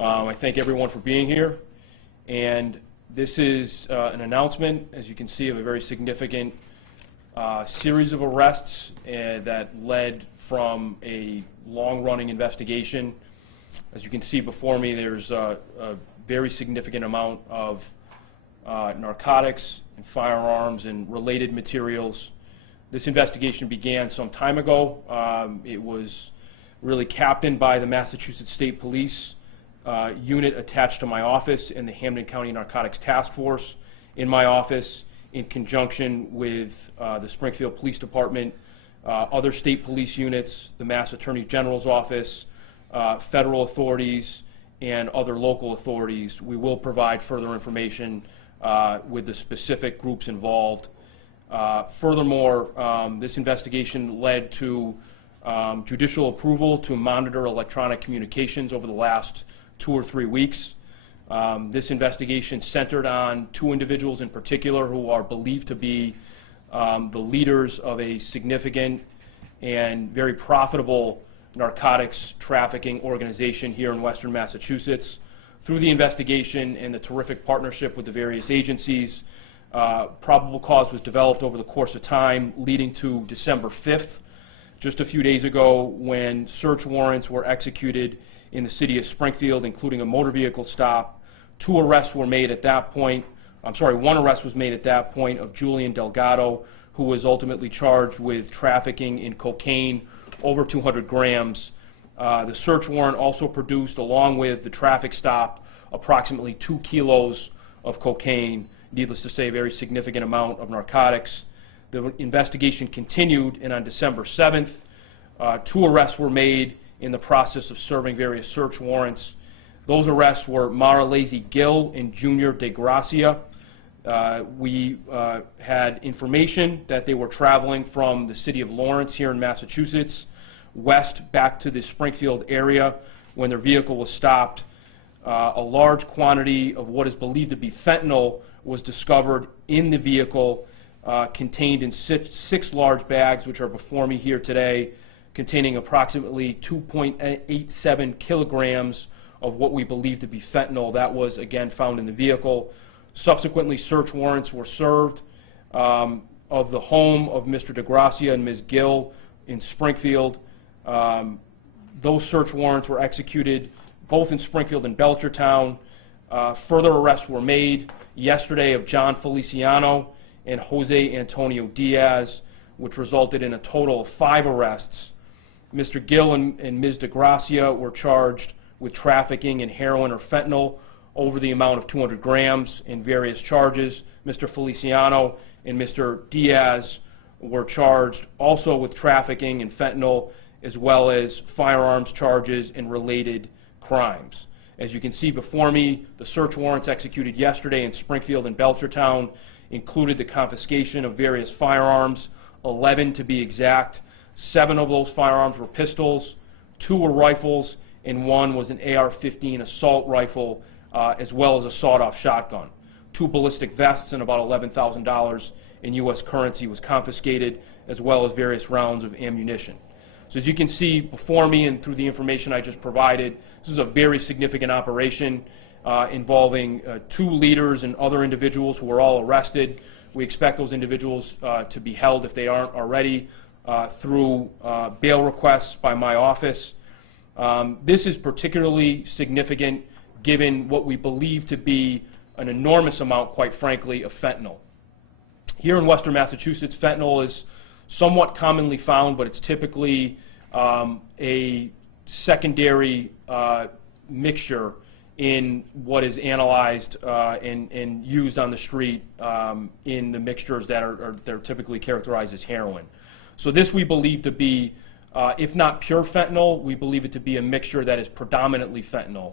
I thank everyone for being here, and this is an announcement, as you can see, of a very significant series of arrests that led from a long-running investigation. As you can see before me, there's a very significant amount of narcotics and firearms and related materials. This investigation began some time ago. It was really captained by the Massachusetts State Police unit attached to my office and the Hampden County Narcotics Task Force in my office, in conjunction with the Springfield Police Department, other state police units, the Mass Attorney General's office, federal authorities, and other local authorities. We will provide further information with the specific groups involved. Furthermore, this investigation led to judicial approval to monitor electronic communications over the last 2 or 3 weeks. This investigation centered on 2 individuals in particular who are believed to be the leaders of a significant and very profitable narcotics trafficking organization here in Western Massachusetts. Through the investigation and the terrific partnership with the various agencies, probable cause was developed over the course of time, leading to December 5th, just a few days ago, when search warrants were executed in the city of Springfield, including a motor vehicle stop. 2 arrests were made at that point. 1 arrest was made at that point of Julian Delgado, who was ultimately charged with trafficking in cocaine over 200 grams. The search warrant also produced, along with the traffic stop, approximately 2 kilos of cocaine. Needless to say, a very significant amount of narcotics. The investigation continued, and on December 7th, 2 arrests were made in the process of serving various search warrants. Those arrests were Maralese Gill and Junior DeGracia. We had information that they were traveling from the city of Lawrence here in Massachusetts west back to the Springfield area when their vehicle was stopped. A large quantity of what is believed to be fentanyl was discovered in the vehicle, contained in 6 large bags, which are before me here today, containing approximately 2.87 kilograms of what we believe to be fentanyl. That was, again, found in the vehicle. Subsequently, search warrants were served of the home of Mr. DeGracia and Ms. Gill in Springfield. Those search warrants were executed both in Springfield and Belchertown. Further arrests were made yesterday of John Feliciano and Jose Antonio Diaz, which resulted in a total of 5 arrests. Mr. Gill and Ms. DeGracia were charged with trafficking in heroin or fentanyl over the amount of 200 grams in various charges. Mr. Feliciano and Mr. Diaz were charged also with trafficking in fentanyl, as well as firearms charges and related crimes. As you can see before me, the search warrants executed yesterday in Springfield and Belchertown included the confiscation of various firearms, 11 to be exact. 7 of those firearms were pistols, 2 were rifles, and 1 was an AR-15 assault rifle, as well as a sawed-off shotgun. 2 ballistic vests and about $11,000 in U.S. currency was confiscated, as well as various rounds of ammunition. So as you can see before me and through the information I just provided, this is a very significant operation involving 2 leaders and other individuals who were all arrested. We expect those individuals to be held, if they aren't already, through bail requests by my office. This is particularly significant given what we believe to be an enormous amount, quite frankly, of fentanyl. Here in Western Massachusetts, fentanyl is somewhat commonly found, but it's typically a secondary mixture in what is analyzed and used on the street in the mixtures that are typically characterized as heroin. So this we believe to be, if not pure fentanyl, we believe it to be a mixture that is predominantly fentanyl.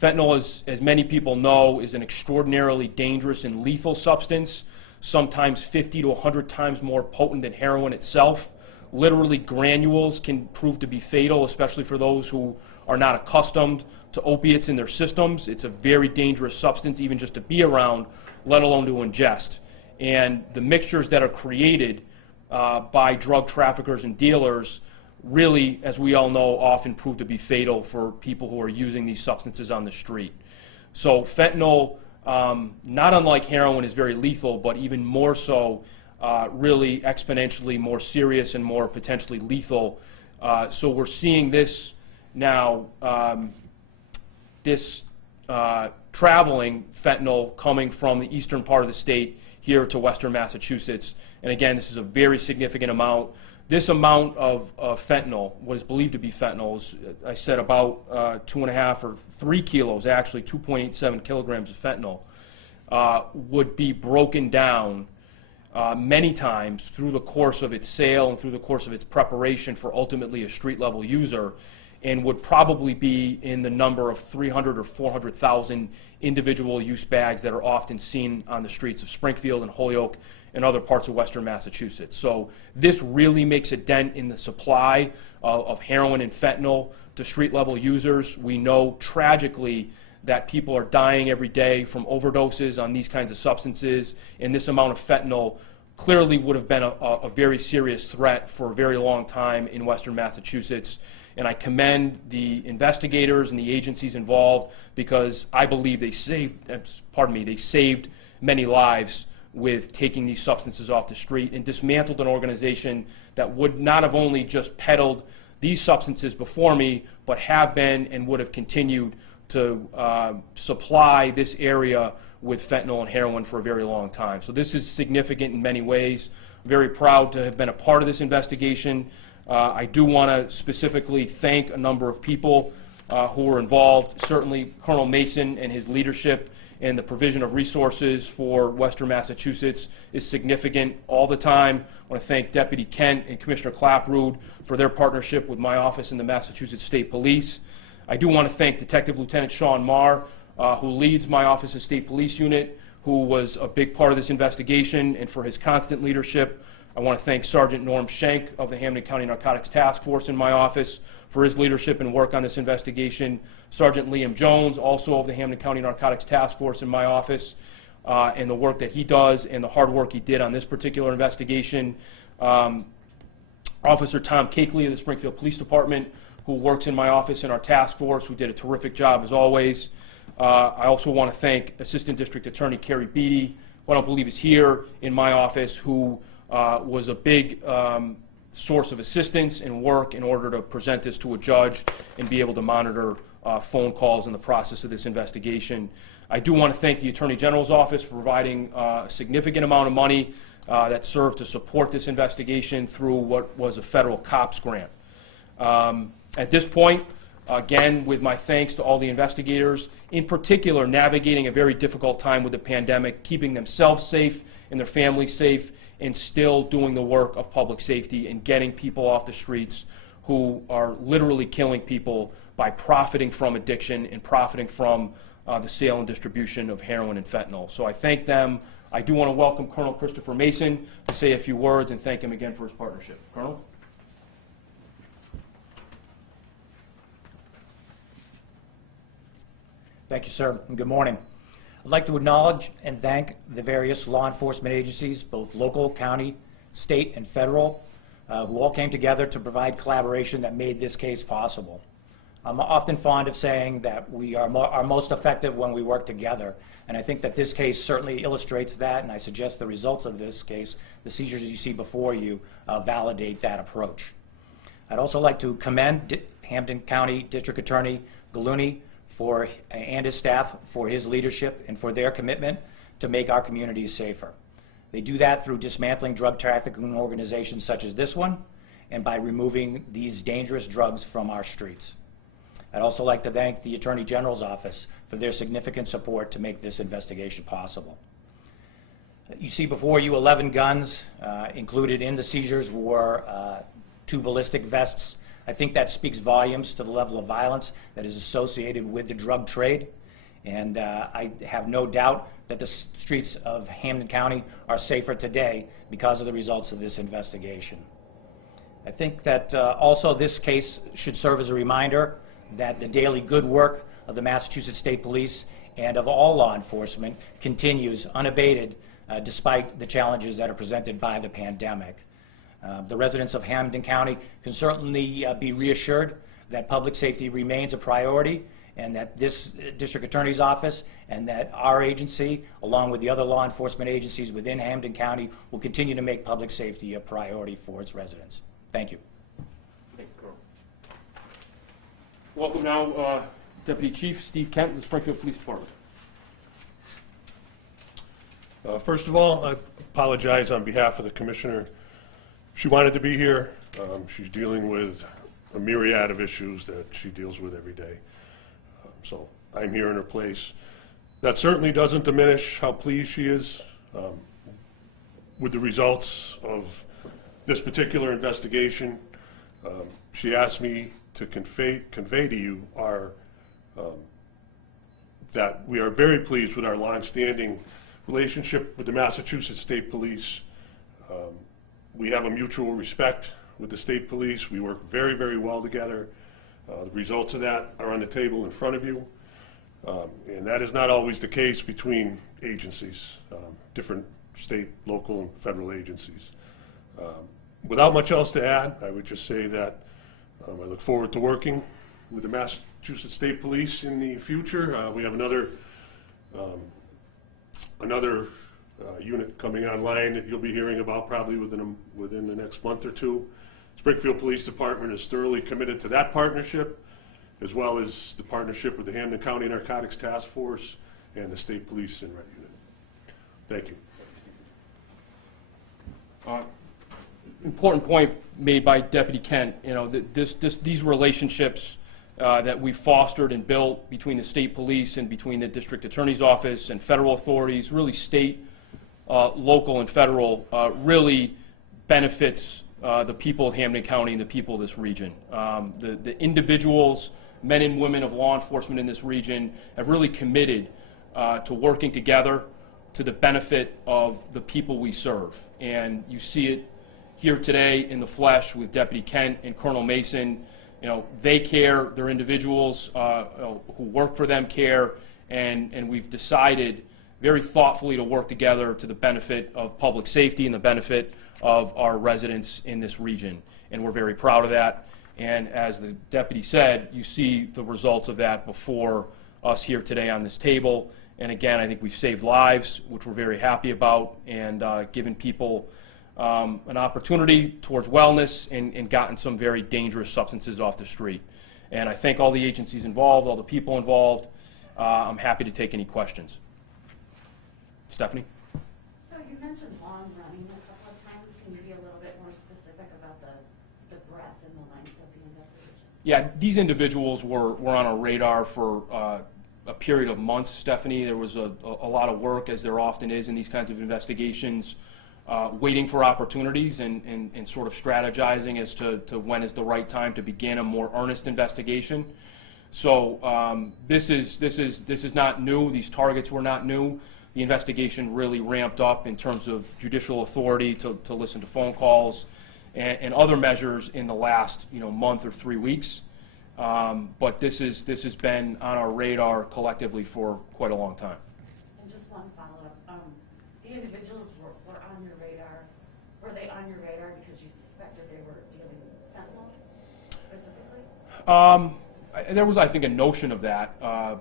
Fentanyl, as many people know, is an extraordinarily dangerous and lethal substance, sometimes 50 to 100 times more potent than heroin itself. Literally, granules can prove to be fatal, especially for those who are not accustomed to opiates in their systems. It's a very dangerous substance, even just to be around, let alone to ingest. And the mixtures that are created by drug traffickers and dealers really, as we all know, often prove to be fatal for people who are using these substances on the street. So fentanyl, not unlike heroin, is very lethal, but even more so, really exponentially more serious and more potentially lethal. So we're seeing this now, traveling fentanyl coming from the eastern part of the state here to western Massachusetts. And again, this is a very significant amount. This amount of fentanyl, what is believed to be fentanyl, is, I said, about 2.5 or 3 kilos, actually 2.87 kilograms of fentanyl, would be broken down many times through the course of its sale and through the course of its preparation for ultimately a street-level user, and would probably be in the number of 300 or 400,000 individual use bags that are often seen on the streets of Springfield and Holyoke and other parts of western Massachusetts. So this really makes a dent in the supply of heroin and fentanyl to street-level users. We know tragically that people are dying every day from overdoses on these kinds of substances, and this amount of fentanyl clearly would have been a very serious threat for a very long time in western Massachusetts. And I commend the investigators and the agencies involved, because I believe they saved many lives with taking these substances off the street, and dismantled an organization that would not have only just peddled these substances before me, but have been and would have continued to supply this area with fentanyl and heroin for a very long time. So this is significant in many ways. I'm very proud to have been a part of this investigation. I do want to specifically thank a number of people who were involved. Certainly Colonel Mason and his leadership and the provision of resources for western Massachusetts is significant all the time. I want to thank Deputy Kent and Commissioner Clapprood for their partnership with my office and the Massachusetts State Police. I do want to thank Detective Lieutenant Sean Marr, who leads my office's State Police Unit, who was a big part of this investigation, and for his constant leadership. I want to thank Sergeant Norm Schenk of the Hampden County Narcotics Task Force in my office for his leadership and work on this investigation. Sergeant Liam Jones, also of the Hampden County Narcotics Task Force in my office, and the work that he does and the hard work he did on this particular investigation. Officer Tom Cakeley of the Springfield Police Department, who works in my office in our task force, who did a terrific job as always. I also want to thank Assistant District Attorney Kerry Beatty, who I don't believe is here in my office, who was a big source of assistance and work in order to present this to a judge and be able to monitor phone calls in the process of this investigation. I do want to thank the Attorney General's office for providing a significant amount of money that served to support this investigation through what was a federal COPS grant. At this point, again, with my thanks to all the investigators, in particular navigating a very difficult time with the pandemic, keeping themselves safe and their families safe, and still doing the work of public safety and getting people off the streets who are literally killing people by profiting from addiction and profiting from the sale and distribution of heroin and fentanyl. So I thank them. I do want to welcome Colonel Christopher Mason to say a few words and thank him again for his partnership. Colonel? Thank you, sir, and good morning. I'd like to acknowledge and thank the various law enforcement agencies, both local, county, state, and federal, who all came together to provide collaboration that made this case possible. I'm often fond of saying that we are most effective when we work together, and I think that this case certainly illustrates that, and I suggest the results of this case, the seizures you see before you, validate that approach. I'd also like to commend Hampden County District Attorney Gulluni and his staff for his leadership and for their commitment to make our communities safer. They do that through dismantling drug trafficking organizations such as this one and by removing these dangerous drugs from our streets. I'd also like to thank the Attorney General's office for their significant support to make this investigation possible. You see before you 11 guns. Included in the seizures were 2 ballistic vests. I think that speaks volumes to the level of violence that is associated with the drug trade. And I have no doubt that the streets of Hampden County are safer today because of the results of this investigation. I think that also this case should serve as a reminder that the daily good work of the Massachusetts State Police and of all law enforcement continues unabated despite the challenges that are presented by the pandemic. The residents of Hampden County can certainly be reassured that public safety remains a priority, and that this District Attorney's Office and that our agency, along with the other law enforcement agencies within Hampden County, will continue to make public safety a priority for its residents. Thank you. Thank you, Carl. Welcome now, Deputy Chief Steve Kent, of the Springfield Police Department. First of all, I apologize on behalf of the Commissioner. She wanted to be here. She's dealing with a myriad of issues that she deals with every day. So I'm here in her place. That certainly doesn't diminish how pleased she is with the results of this particular investigation. She asked me to convey to you that we are very pleased with our longstanding relationship with the Massachusetts State Police. We have a mutual respect with the State Police. We work very, very well together. The results of that are on the table in front of you. And that is not always the case between agencies, different state, local, and federal agencies. Without much else to add, I would just say that I look forward to working with the Massachusetts State Police in the future. We have another unit coming online that you'll be hearing about probably within the next month or two. Springfield Police Department is thoroughly committed to that partnership, as well as the partnership with the Hampden County Narcotics Task Force and the State Police and Rec Unit. Thank you. Important point made by Deputy Kent. You know, these relationships that we fostered and built between the state police and between the district attorney's office and federal authorities, really state, local, and federal, really benefits the people of Hampden County and the people of this region. The individuals, men and women of law enforcement in this region have really committed to working together to the benefit of the people we serve. And you see it here today in the flesh with Deputy Kent and Colonel Mason. You know, they care, they're individuals who work for them care, and we've decided very thoughtfully to work together to the benefit of public safety and the benefit of our residents in this region. And we're very proud of that. And as the deputy said, you see the results of that before us here today on this table. And again, I think we've saved lives, which we're very happy about, and given people an opportunity towards wellness and gotten some very dangerous substances off the street. And I thank all the agencies involved, all the people involved. I'm happy to take any questions. Stephanie? So you mentioned long running a couple of times. Can you be a little bit more specific about the breadth and the length of the investigation? Yeah, these individuals were on our radar for a period of months, Stephanie. There was a lot of work, as there often is in these kinds of investigations, waiting for opportunities and sort of strategizing as to when is the right time to begin a more earnest investigation. So this is not new. These targets were not new. The investigation really ramped up in terms of judicial authority to listen to phone calls and other measures in the last month or 3 weeks. But this has been on our radar collectively for quite a long time. And just one follow-up. The individuals were on your radar. Were they on your radar because you suspected they were dealing with fentanyl specifically? There was, I think, a notion of that,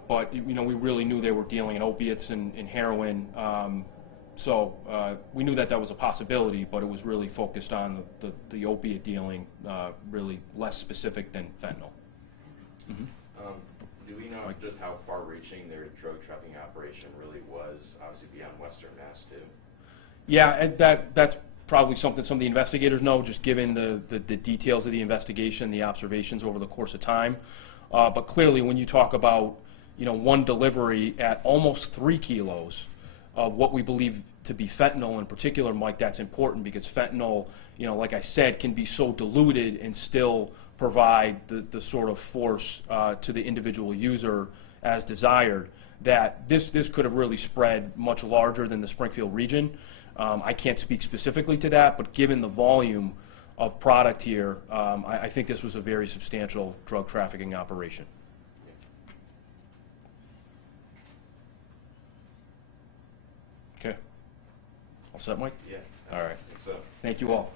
but we really knew they were dealing in opiates and heroin. So we knew that was a possibility, but it was really focused on the opiate dealing, really less specific than fentanyl. Mm-hmm. Do we know just how far-reaching their drug trafficking operation really was, obviously beyond Western Mass, too? Yeah, and that's probably something some of the investigators know, just given the details of the investigation, the observations over the course of time. But clearly, when you talk about one delivery at almost 3 kilos of what we believe to be fentanyl in particular, Mike, that's important because fentanyl, like I said, can be so diluted and still provide the sort of force to the individual user as desired, that this could have really spread much larger than the Springfield region. I can't speak specifically to that, but given the volume of product here, I think this was a very substantial drug trafficking operation. Okay. All set, Mike? Yeah. All right. I think so. Thank you all.